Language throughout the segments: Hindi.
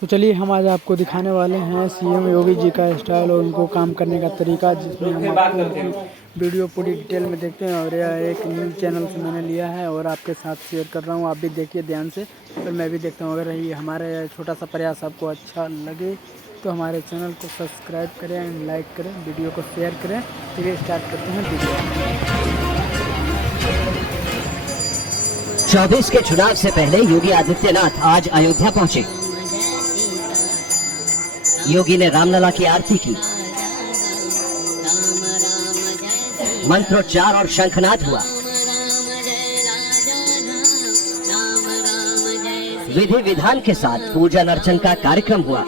तो चलिए हम आज आपको दिखाने वाले हैं सीएम योगी जी का स्टाइल और उनको काम करने का तरीका, जिसमें हम आपको उनकी वीडियो पूरी डिटेल में देखते हैं। और यह एक न्यूज़ चैनल से मैंने लिया है और आपके साथ शेयर कर रहा हूँ। आप भी देखिए ध्यान से और मैं भी देखता हूँ। अगर ये हमारा छोटा सा प्रयास आपको अच्छा लगे तो हमारे चैनल को सब्सक्राइब करें एंड लाइक करें, वीडियो को शेयर करें। चलिए स्टार्ट करते हैं वीडियो। 24 के चुनाव से पहले योगी आदित्यनाथ आज अयोध्या पहुंचे। योगी ने रामलला की आरती की, मंत्रोच्चार और शंखनाद हुआ। विधि विधान के साथ पूजन अर्चन का कार्यक्रम हुआ।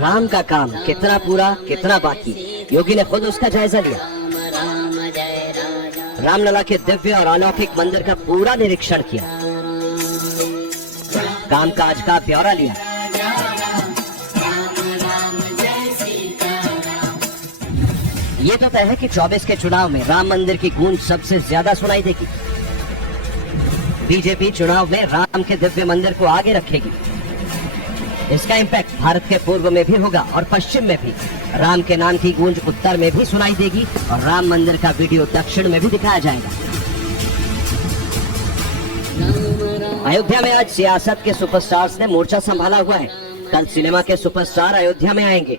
राम का काम कितना पूरा कितना बाकी, योगी ने खुद उसका जायजा लिया। रामलला के दिव्य और अलौकिक मंदिर का पूरा निरीक्षण किया, कामकाज का ब्यौरा लिया। ये तो तय है कि 24 के चुनाव में राम मंदिर की गूंज सबसे ज्यादा सुनाई देगी। बीजेपी चुनाव में राम के दिव्य मंदिर को आगे रखेगी। इसका इम्पैक्ट भारत के पूर्व में भी होगा और पश्चिम में भी। राम के नाम की गूंज उत्तर में भी सुनाई देगी और राम मंदिर का वीडियो दक्षिण में भी दिखाया जाएगा। अयोध्या में आज सियासत के सुपरस्टार्स ने मोर्चा संभाला हुआ है। कल सिनेमा के सुपरस्टार अयोध्या में आएंगे।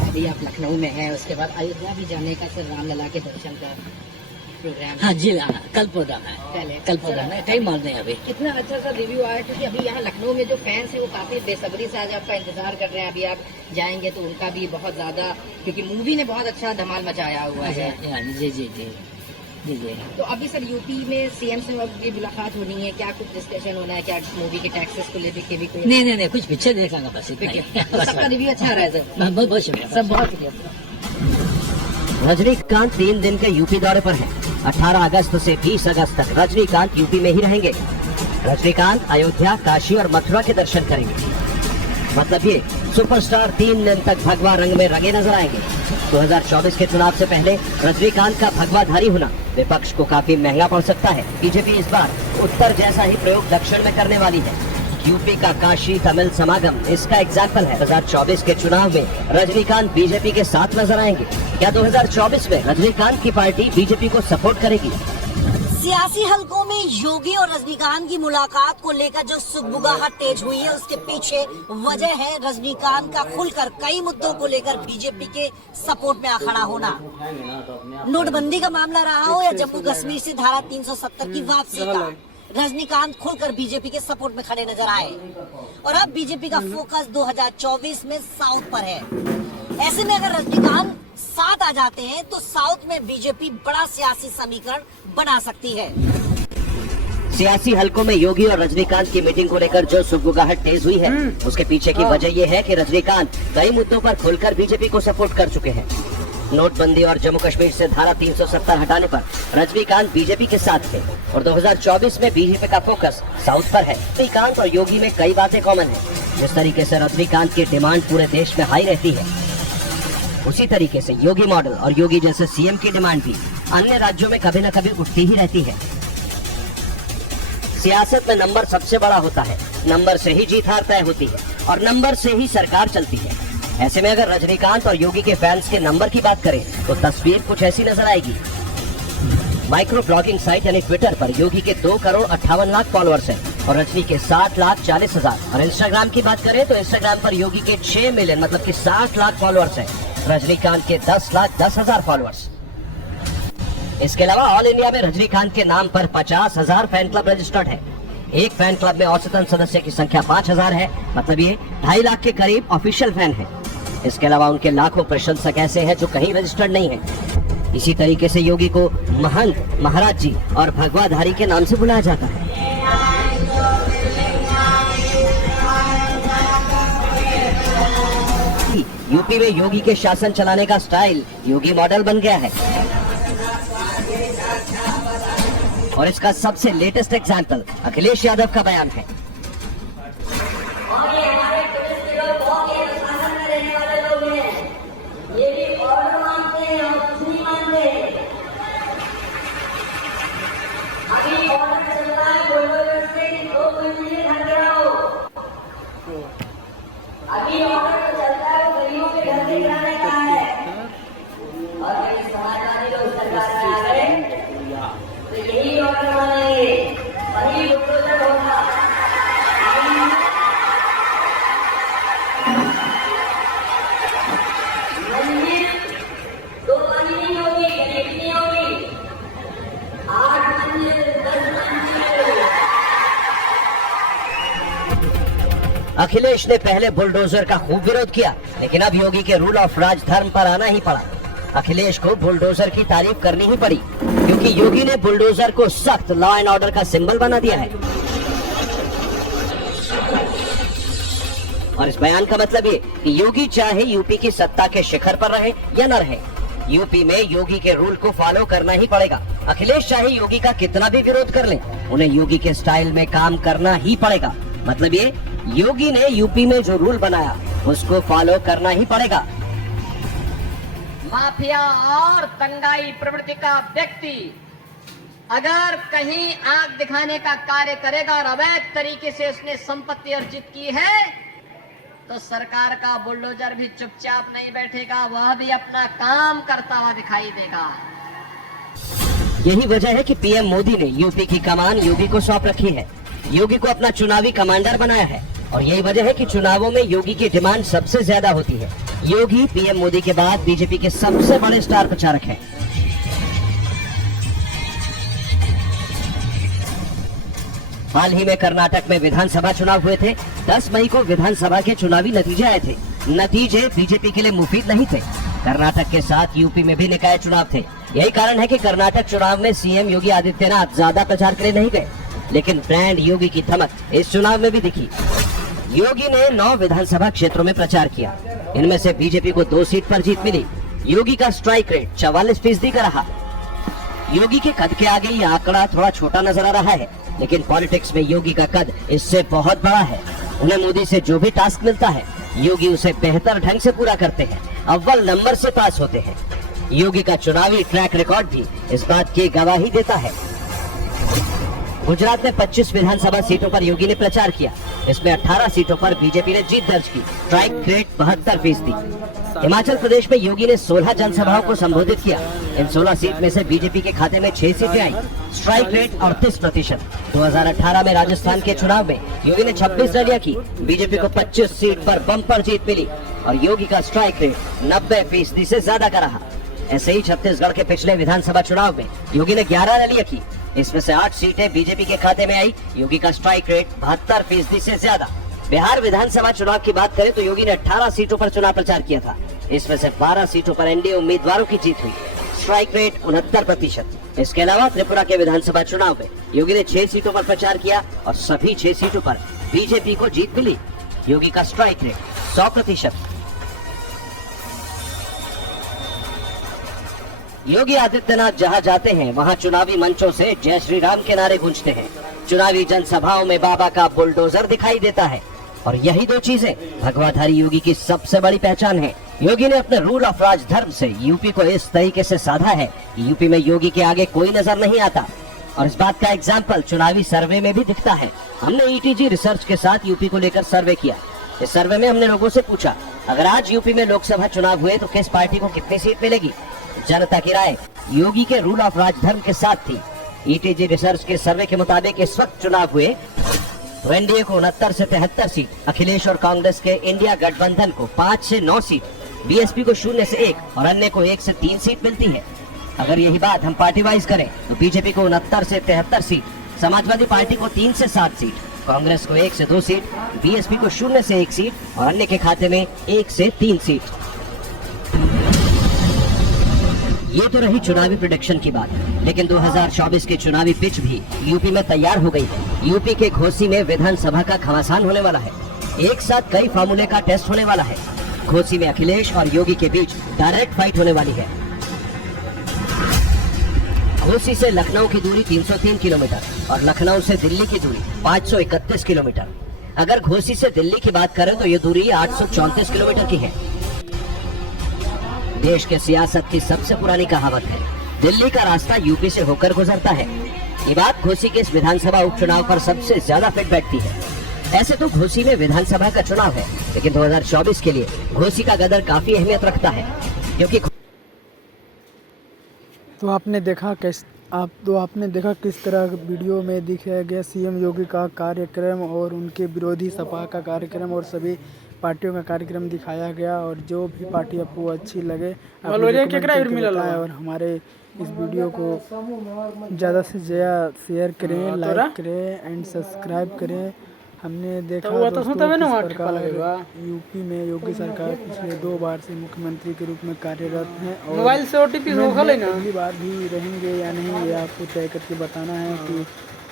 अभी आप लखनऊ में हैं, उसके बाद अयोध्या भी जाने का सर रामलला के दर्शन का प्रोग्राम। हाँ जी, कल प्रोग्राम है। कल प्रोग्राम है, टाइम मारते हैं अभी। कितना अच्छा सा रिव्यू आया, क्योंकि अभी यहाँ लखनऊ में जो फैंस है वो काफी बेसब्री से आज आपका इंतजार कर रहे हैं। अभी आप जाएंगे तो उनका भी बहुत ज्यादा, क्योंकि मूवी ने बहुत अच्छा धमाल मचाया हुआ है। जी जी जी जी जी। तो अभी सर यूपी में सीएम से अभी मुलाकात होनी है, क्या कुछ डिस्कशन होना है? क्या मूवी के टैक्सेस को लेकर भी कोई? नहीं, कुछ पीछे देखेंगे बस इतना ही। तो सबका रिव्यू अच्छा रहा है सर। बहुत बहुत शुक्रिया, सब बहुत शुक्रिया। रजनीकांत 3 दिन के यूपी दौरे पर है। 18 अगस्त से 20 अगस्त तक रजनीकांत यूपी में ही रहेंगे। रजनीकांत अयोध्या, काशी और मथुरा के दर्शन करेंगे। मतलब ये सुपरस्टार 3 दिन तक भगवा रंग में रंगे नजर आएंगे। 2024 के चुनाव से पहले रजनीकांत का भगवाधारी होना विपक्ष को काफी महंगा पड़ सकता है। बीजेपी इस बार उत्तर जैसा ही प्रयोग दक्षिण में करने वाली है। यूपी का काशी तमिल समागम इसका एग्जाम्पल है। 2024 के चुनाव में रजनीकांत बीजेपी के साथ नजर आएंगे। क्या 2024 में रजनीकांत की पार्टी बीजेपी को सपोर्ट करेगी? सियासी हलकों में योगी और रजनीकांत की मुलाकात को लेकर जो सुगबुगाहट तेज हुई है, उसके पीछे वजह है रजनीकांत का खुलकर कई मुद्दों को लेकर बीजेपी के सपोर्ट में खड़ा होना। नोटबंदी का मामला रहा हो या जम्मू कश्मीर से धारा 370 की वापसी का, रजनीकांत खुलकर बीजेपी के सपोर्ट में खड़े नजर आए। और अब बीजेपी का फोकस 2024 में साउथ पर है। ऐसे में अगर रजनीकांत साथ आ जाते हैं तो साउथ में बीजेपी बड़ा सियासी समीकरण बना सकती है। सियासी हलकों में योगी और रजनीकांत की मीटिंग को लेकर जो सुगबुगाहट तेज हुई है, उसके पीछे की वजह यह है कि रजनीकांत कई मुद्दों पर खुलकर बीजेपी को सपोर्ट कर चुके हैं। नोटबंदी और जम्मू कश्मीर से धारा 370 हटाने पर रजनीकांत बीजेपी के साथ थे और 2024 में बीजेपी का फोकस साउथ पर है। रजनीकांत और योगी में कई बातें कॉमन है। जिस तरीके से रजनीकांत की डिमांड पूरे देश में हाई रहती है, उसी तरीके से योगी मॉडल और योगी जैसे सीएम की डिमांड भी अन्य राज्यों में कभी न कभी उठती ही रहती है। सियासत में नंबर सबसे बड़ा होता है। नंबर से ही जीत हार तय होती है और नंबर से ही सरकार चलती है। ऐसे में अगर रजनीकांत और योगी के फैंस के नंबर की बात करें तो तस्वीर कुछ ऐसी नजर आएगी। माइक्रो ब्लॉगिंग साइट यानी ट्विटर पर योगी के 2 करोड़ 58 लाख फॉलोअर्स हैं और रजनी के 60 लाख 40 हजार। और इंस्टाग्राम की बात करें तो इंस्टाग्राम पर योगी के 6 मिलियन मतलब कि 60 लाख फॉलोअर्स हैं। रजनीकांत के 10 लाख 10 हजार फॉलोअर्स। इसके अलावा ऑल इंडिया में रजनीकांत के नाम पर 50,000 फैन क्लब रजिस्टर्ड है। एक फैन क्लब में औसतन सदस्य की संख्या 5,000 है। मतलब ये 2.5 लाख के करीब ऑफिशियल फैन है। इसके अलावा उनके लाखों प्रशंसक ऐसे हैं जो कहीं रजिस्टर्ड नहीं है। इसी तरीके से योगी को महंत, महाराज जी और भगवाधारी के नाम से बुलाया जाता है। यूपी में योगी के शासन चलाने का स्टाइल योगी मॉडल बन गया है और इसका सबसे लेटेस्ट एग्जांपल अखिलेश यादव का बयान है। ये भी ऑर्डर मानते हैं और कुछ नहीं मानते। अखिलेश ने पहले बुलडोजर का खूब विरोध किया, लेकिन अब योगी के रूल ऑफ राज धर्म पर आना ही पड़ा। अखिलेश को बुलडोजर की तारीफ करनी ही पड़ी, क्योंकि योगी ने बुलडोजर को सख्त लॉ एंड ऑर्डर का सिंबल बना दिया है। और इस बयान का मतलब ये कि योगी चाहे यूपी की सत्ता के शिखर पर रहे या न रहे, यूपी में योगी के रूल को फॉलो करना ही पड़ेगा। अखिलेश चाहे योगी का कितना भी विरोध कर ले, उन्हें योगी के स्टाइल में काम करना ही पड़ेगा। मतलब ये, योगी ने यूपी में जो रूल बनाया उसको फॉलो करना ही पड़ेगा। माफिया और दंगाई प्रवृत्ति का व्यक्ति अगर कहीं आंख दिखाने का कार्य करेगा और अवैध तरीके से उसने संपत्ति अर्जित की है, तो सरकार का बुलडोजर भी चुपचाप नहीं बैठेगा, वह भी अपना काम करता हुआ दिखाई देगा। यही वजह है कि पीएम मोदी ने यूपी की कमान योगी को सौंप रखी है, योगी को अपना चुनावी कमांडर बनाया है। और यही वजह है कि चुनावों में योगी की डिमांड सबसे ज्यादा होती है। योगी पीएम मोदी के बाद बीजेपी के सबसे बड़े स्टार प्रचारक हैं। हाल ही में कर्नाटक में विधानसभा चुनाव हुए थे। 10 मई को विधानसभा के चुनावी नतीजे आए थे। नतीजे बीजेपी के लिए मुफीद नहीं थे। कर्नाटक के साथ यूपी में भी निकाय चुनाव थे। यही कारण है कि कर्नाटक चुनाव में सीएम योगी आदित्यनाथ ज्यादा प्रचार के लिए नहीं गए, लेकिन ब्रांड योगी की धमक इस चुनाव में भी दिखी। योगी ने 9 विधानसभा क्षेत्रों में प्रचार किया। इनमें से बीजेपी को 2 सीट पर जीत मिली। योगी का स्ट्राइक रेट 44% का रहा। योगी के कद के आगे ये आंकड़ा थोड़ा छोटा नजर आ रहा है, लेकिन पॉलिटिक्स में योगी का कद इससे बहुत बड़ा है। उन्हें मोदी से जो भी टास्क मिलता है, योगी उसे बेहतर ढंग से पूरा करते हैं, अव्वल नंबर से पास होते हैं। योगी का चुनावी ट्रैक रिकॉर्ड भी इस बात की गवाही देता है। गुजरात में 25 विधानसभा सीटों पर योगी ने प्रचार किया। इसमें 18 सीटों पर बीजेपी ने जीत दर्ज की। Strike rate 72%। हिमाचल प्रदेश में योगी ने 16 जनसभाओं को संबोधित किया। इन 16 सीट में से बीजेपी के खाते में 6 सीटें आई। Strike rate 38%। 2018 में राजस्थान के चुनाव में योगी ने 26 रैलियां की। बीजेपी को 25 सीट पर बम्पर जीत मिली और योगी का स्ट्राइक रेट 90% से ज्यादा का रहा। ऐसे ही छत्तीसगढ़ के पिछले विधानसभा चुनाव में योगी ने 11 रैलियां की। इसमें से 8 सीटें बीजेपी के खाते में आई। योगी का स्ट्राइक रेट 72% से ज्यादा। बिहार विधानसभा चुनाव की बात करें तो योगी ने 18 सीटों पर चुनाव प्रचार किया था। इसमें से 12 सीटों पर एनडीए उम्मीदवारों की जीत हुई। Strike rate 69%। इसके अलावा त्रिपुरा के विधानसभा चुनाव में योगी ने 6 सीटों पर प्रचार किया और सभी 6 सीटों पर बीजेपी को जीत मिली। योगी का स्ट्राइक रेट 100%। योगी आदित्यनाथ जहां जाते हैं वहां चुनावी मंचों से जय श्री राम के नारे गूंजते हैं। चुनावी जनसभाओं में बाबा का बुलडोजर दिखाई देता है। और यही 2 चीजें भगवाधारी योगी की सबसे बड़ी पहचान है। योगी ने अपने रूल ऑफ राज धर्म से यूपी को इस तरीके से साधा है कि यूपी में योगी के आगे कोई नजर नहीं आता। और इस बात का एग्जाम्पल चुनावी सर्वे में भी दिखता है। हमने ईटीजी रिसर्च के साथ यूपी को लेकर सर्वे किया। इस सर्वे में हमने लोगों से पूछा, अगर आज यूपी में लोकसभा चुनाव हुए तो किस पार्टी को कितनी सीट मिलेगी। जनता की राय योगी के रूल ऑफ राज धर्म के साथ थी। ईटीजी रिसर्च के सर्वे के मुताबिक इस वक्त चुनाव हुए तो एनडीए को 69 से 73 सीट, अखिलेश और कांग्रेस के इंडिया गठबंधन को 5 से 9 सीट, बीएसपी को 0 से 1 और अन्य को 1 से 3 सीट मिलती है। अगर यही बात हम पार्टी वाइज करें तो बीजेपी को 69 से 73 सीट, समाजवादी पार्टी को 3 से 7 सीट, कांग्रेस को 1 से 2 सीट, बीएसपी को 0 से 1 सीट और अन्य के खाते में 1 से 3 सीट। ये तो रही चुनावी प्रेडिक्शन की बात, लेकिन 2024 की चुनावी पिच भी यूपी में तैयार हो गई है। यूपी के घोसी में विधानसभा का घमासान होने वाला है। एक साथ कई फार्मूले का टेस्ट होने वाला है। घोसी में अखिलेश और योगी के बीच डायरेक्ट फाइट होने वाली है। घोसी से लखनऊ की दूरी 303 किलोमीटर और लखनऊ से दिल्ली की दूरी 531 किलोमीटर। अगर घोसी से दिल्ली की बात करें तो ये दूरी 834 किलोमीटर की है। देश के सियासत की सबसे पुरानी कहावत है, दिल्ली का रास्ता यूपी से होकर गुजरता है। ये बात घोसी के इस विधानसभा उपचुनाव पर सबसे ज्यादा फिट बैठती है। ऐसे तो घोसी में विधानसभा का चुनाव है, लेकिन 2024 के लिए घोसी का गदर काफी अहमियत रखता है, क्योंकि तो आपने देखा किस तरह वीडियो में दिखाया गया सीएम योगी का कार्यक्रम और उनके विरोधी सपा का कार्यक्रम और सभी पार्टियों का कार्यक्रम दिखाया गया। और जो भी पार्टी आपको अच्छी लगे आप बताएं और हमारे इस वीडियो को ज़्यादा से ज़्यादा शेयर करें, लाइक करें एंड सब्सक्राइब करें हमने देखा तो वो तो दोस्तों सुनते हुए ना किस वहाँ प्रकार ठप्पा लगेगा। यूपी में योगी सरकार पिछले 2 बार से मुख्यमंत्री के रूप में कार्यरत है और मोबाइल से ओटीपी रोका लेना। अगली बार भी रहेंगे या नहीं ये आपको तय करके बताना है कि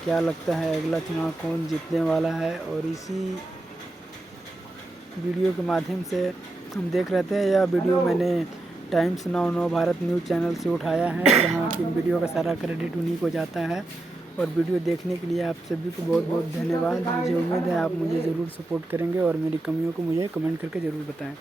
क्या लगता है अगला चुनाव कौन जीतने वाला है। और इसी वीडियो के माध्यम से हम देख रहे थे, यह वीडियो मैंने टाइम्स नाउ नव भारत न्यूज़ चैनल से उठाया है, जहाँ की वीडियो का सारा क्रेडिट उन्हीं को जाता है। और वीडियो देखने के लिए आप सभी को बहुत बहुत धन्यवाद। मुझे उम्मीद है आप मुझे ज़रूर सपोर्ट करेंगे और मेरी कमियों को मुझे कमेंट करके ज़रूर बताएं।